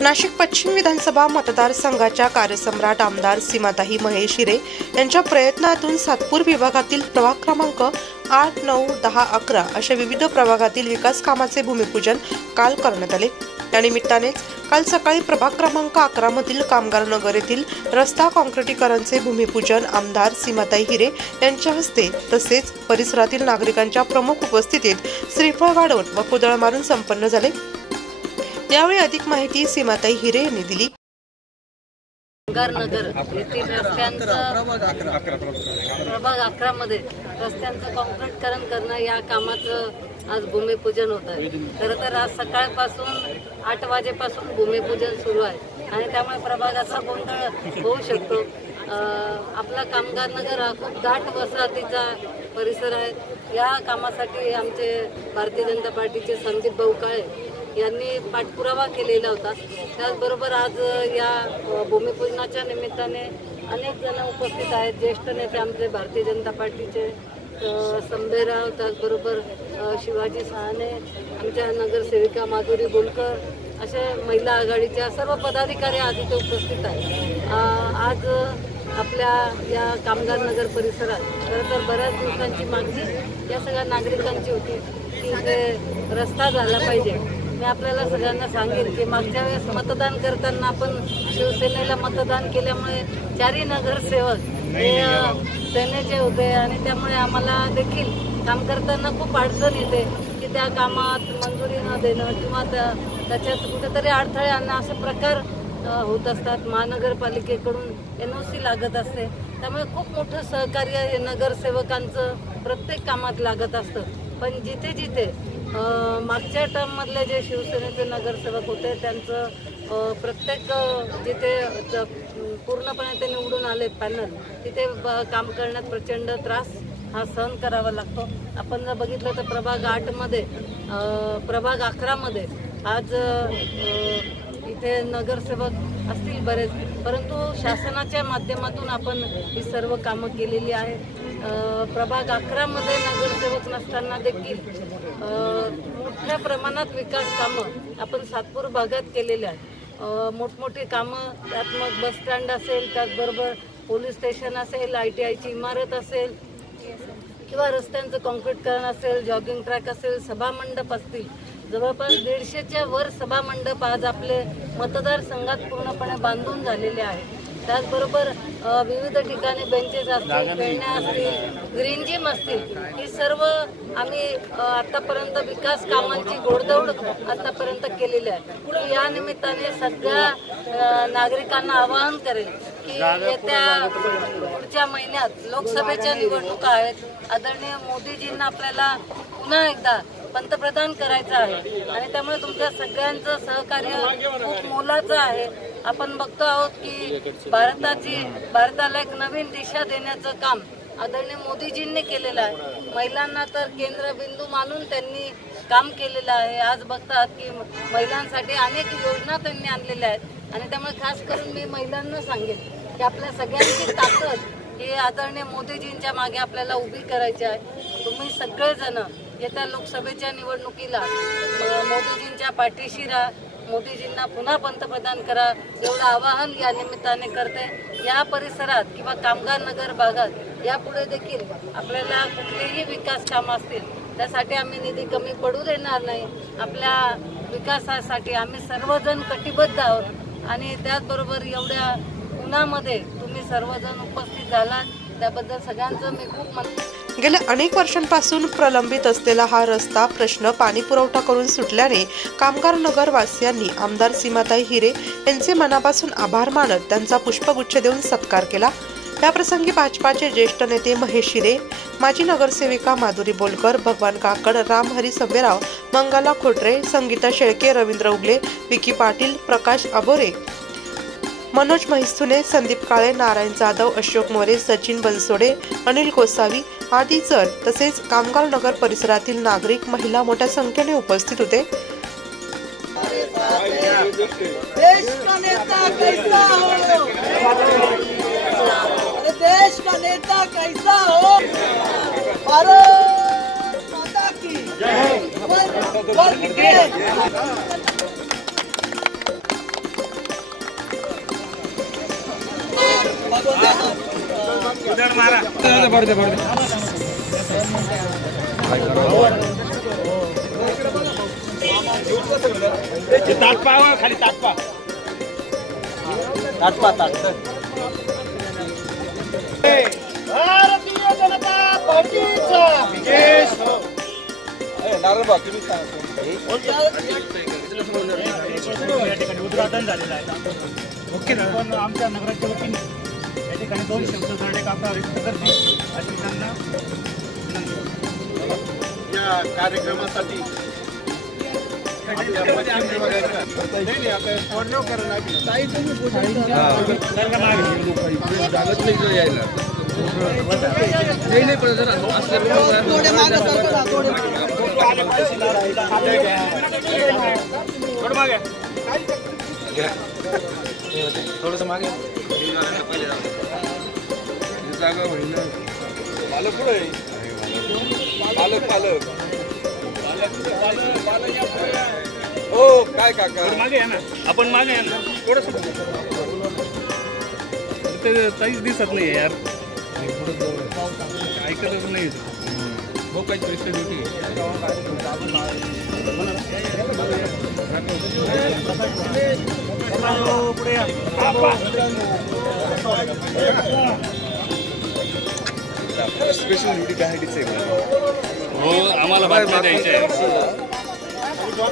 नाशिक पश्चिम विधानसभा मतदारसंघाच्या कार्यसम्राट आमदार सीमाताई महेश हिरे यांच्या प्रयत्नातून सातपूर विभागातील प्रभाग क्रमांक 8, 9, 10, 11 अशा विविध प्रभागातील विकास कामाचे भूमिपूजन काल करण्यात आले। या निमित्तानेच काल सकाळी प्रभाग क्रमांक 11 मधील कामगार नगर येथील रस्ता काँक्रिटीकरणचे भूमिपूजन आमदार सीमाताई हिरे यांच्या हस्ते तसेच परिसरातील नागरिकांच्या प्रमुख उपस्थितीत श्रीफळ वाढवून व कुदळ मारून संपन्न झाले। यावेळी अधिक माहिती सीमाताई हिरे यांनी दिली। कामगार नगर येथील रस्त्यांचं प्रभाग 11 मध्ये रस्त्यांचं काँक्रीटीकरण करणं या कामाचं आज भूमिपूजन होत आहे। खरं तर आज सकाळपासून 8 वाजेपासून भूमिपूजन सुरू आहे आणि त्यामुळे प्रभागाचा गोंधळ होऊ शकतो। आपला कामगार नगर हा खूप दाट वसाहतीचा परिसर आहे। या कामासाठी आमचे भारतीय जनता पार्टीचे संदीप भाऊ काळे यांनी पाठपुरावा केलेला होता। त्याचबरोबर आज या भूमिपूजनाच्या निमित्ताने अनेक जण उपस्थित आहेत। ज्येष्ठ नेते आमचे भारतीय जनता पार्टीचे संभेराव, त्याचबरोबर शिवाजी सहाने, आमच्या नगरसेविका माधुरी बोलकर, असे महिला आघाडीच्या सर्व पदाधिकारी आज इथे उपस्थित आहेत। आज आपल्या या कामगार नगर परिसरात खरं तर बऱ्याच दिवसांची मागणी या सगळ्या नागरिकांची होती की इथे रस्ता झाला पाहिजे। मी आपल्याला सगळ्यांना सांगेन की मागच्या वेळेस मतदान करताना आपण शिवसेनेला मतदान केल्यामुळे 4 नगरसेवक हे सेनेचे होते आणि त्यामुळे आम्हाला देखील काम करताना खूप अडचण येते की त्या कामात मंजुरी न देणं किंवा त्याच्यात कुठेतरी अडथळे आणणं असे प्रकार होत असतात। महानगरपालिकेकडून NOC लागत असते, त्यामुळे खूप मोठं सहकार्य नगरसेवकांचं प्रत्येक कामात लागत असतं। पण जिथे जिथे मागच्या टर्ममधले जे शिवसेनेचे नगरसेवक होते त्यांचं प्रत्येक जिथे पूर्णपणे ते निवडून आले पॅनल, तिथे काम करण्यात प्रचंड त्रास हा सहन करावा लागतो। आपण जर बघितलं तर प्रभाग 8 मध्ये प्रभाग 11 मध्ये आज इथे नगरसेवक असतील बरेच, परंतु शासनाच्या माध्यमातून आपण ही सर्व कामं केलेली आहेत। प्रभाग 11 मध्ये नगरसेवक नसताना देखील मोठ्या प्रमाणात विकास कामं आपण सातपूर भागात केलेले आहेत। मोठमोठी कामं, त्यात मग बस स्टँड असेल, त्याचबरोबर पोलीस स्टेशन असेल, ITI ची इमारत असेल किंवा रस्त्यांचं काँक्रीटीकरण असेल, जॉगिंग ट्रॅक असेल, सभामंडप असतील, जवळपास 150च्या वर सभामंडप आज आपले मतदारसंघात पूर्णपणे बांधून झालेले आहेत। त्याचबरोबर विविध ठिकाणी बेंचेस असतील, खेळण्या असतील, ग्रीन जिम असतील, ही सर्व आम्ही आतापर्यंत विकास कामांची घोडदौड आतापर्यंत केलेली आहे। या निमित्ताने सगळ्या नागरिकांना आवाहन करेल की येत्या पुढच्या महिन्यात लोकसभेच्या निवडणुका आहेत। आदरणीय मोदीजींना आपल्याला पुन्हा एकदा पंतप्रधान करायचं आहे आणि त्यामुळे तुमच्या सगळ्यांचं सहकार्य खूप मोलाचं आहे। आपण बघतो आहोत की भारताला एक नवीन दिशा देण्याचं काम आदरणीय मोदीजींनी केलेलं आहे। महिलांना तर केंद्रबिंदू मानून त्यांनी काम केलेलं आहे। आज बघतात की महिलांसाठी अनेक योजना त्यांनी आणलेल्या आहेत आणि त्यामुळे खास करून मी महिलांना सांगेन की आपल्या सगळ्यांची ताकद ही आदरणीय मोदीजींच्या मागे आपल्याला उभी करायची आहे। तुम्ही सगळेजण येत्या लोकसभेच्या निवडणुकीला मोदीजींच्या पाठीशी राहा, मोदीजींना पुन्हा पंतप्रधान करा, एवढं आवाहन या निमित्ताने करते। या परिसरात किंवा कामगार नगर भागात यापुढे देखील आपल्याला कुठलेही विकास काम असतील त्यासाठी आम्ही निधी कमी पडू देणार नाही। आपल्या विकासासाठी आम्ही सर्वजण कटिबद्ध आहोत आणि त्याचबरोबर एवढ्या उन्हामध्ये तुम्ही सर्वजण उपस्थित झालात त्याबद्दल सगळ्यांचं मी खूप गेल्या अनेक वर्षांपासून प्रलंबित असलेला हा रस्ता प्रश्न पाणी पुरवठा करून सुटल्याने कामगार नगर वासियांनी आमदार सीमाताई हिरे यांचे मनापासून आभार मानत त्यांचा पुष्पगुच्छ देऊन सत्कार केला। या प्रसंगी भाजपाचे ज्येष्ठ नेते महेश हिरे, माजी नगरसेविका माधुरी बोलकर, भगवान काकड, रामहरी संभेराव, मंगला खोटरे, संगीता शेळके, रवींद्र उगले, विकी पाटील, प्रकाश अबोरे, मनोज महिस्तुने, संदीप काळे, नारायण जाधव, अशोक मोरे, सचिन बनसोडे, अनिल गोसावी आदी जण तसेच कामगार नगर परिसरातील नागरिक, महिला मोठ्या संख्येने उपस्थित होते। देश का नेता कैसा हो, देश का नेता कैसा हो, भारत माता की जय। खाली ताटपा भारतीय जनता पार्टीचा विजय हो. उद्घाटन झालेलं आहे. ओके पण आमच्या नगराच्या वतीने या ठिकाणी 2 शब्द आपण व्यक्त करते अशी त्यांना या कार्यक्रमासाठी थोडस मागे जागा होईल. पालक पुढे पालक हो काय काका मागे आहे ना आपण मागे आहे ना थोडस ते काहीच दिसत नाही यार ऐकतच नाही हो काही परिस्थिती होती. स्पेशल ड्युटी त्यासाठीच आहे. हो आम्हाला बातम्या द्यायच्या आहे.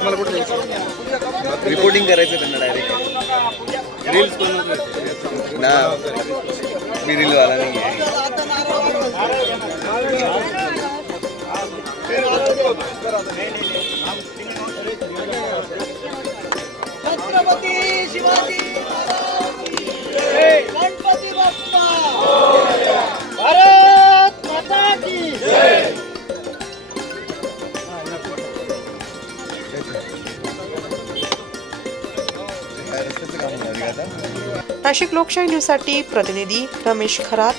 मला कुठे रिपोर्टिंग करायचं त्यांना डायरेक्ट रील्स बनवतो ना. मी रीलवाला नाही आहे. छत्रपती शिवाजी गणपती बाप्पा भारत माता की रस्त्याचं काम होणार आहे आता. नाशिक लोकशाही न्यूजसाठी प्रतिनिधी रमेश खरात.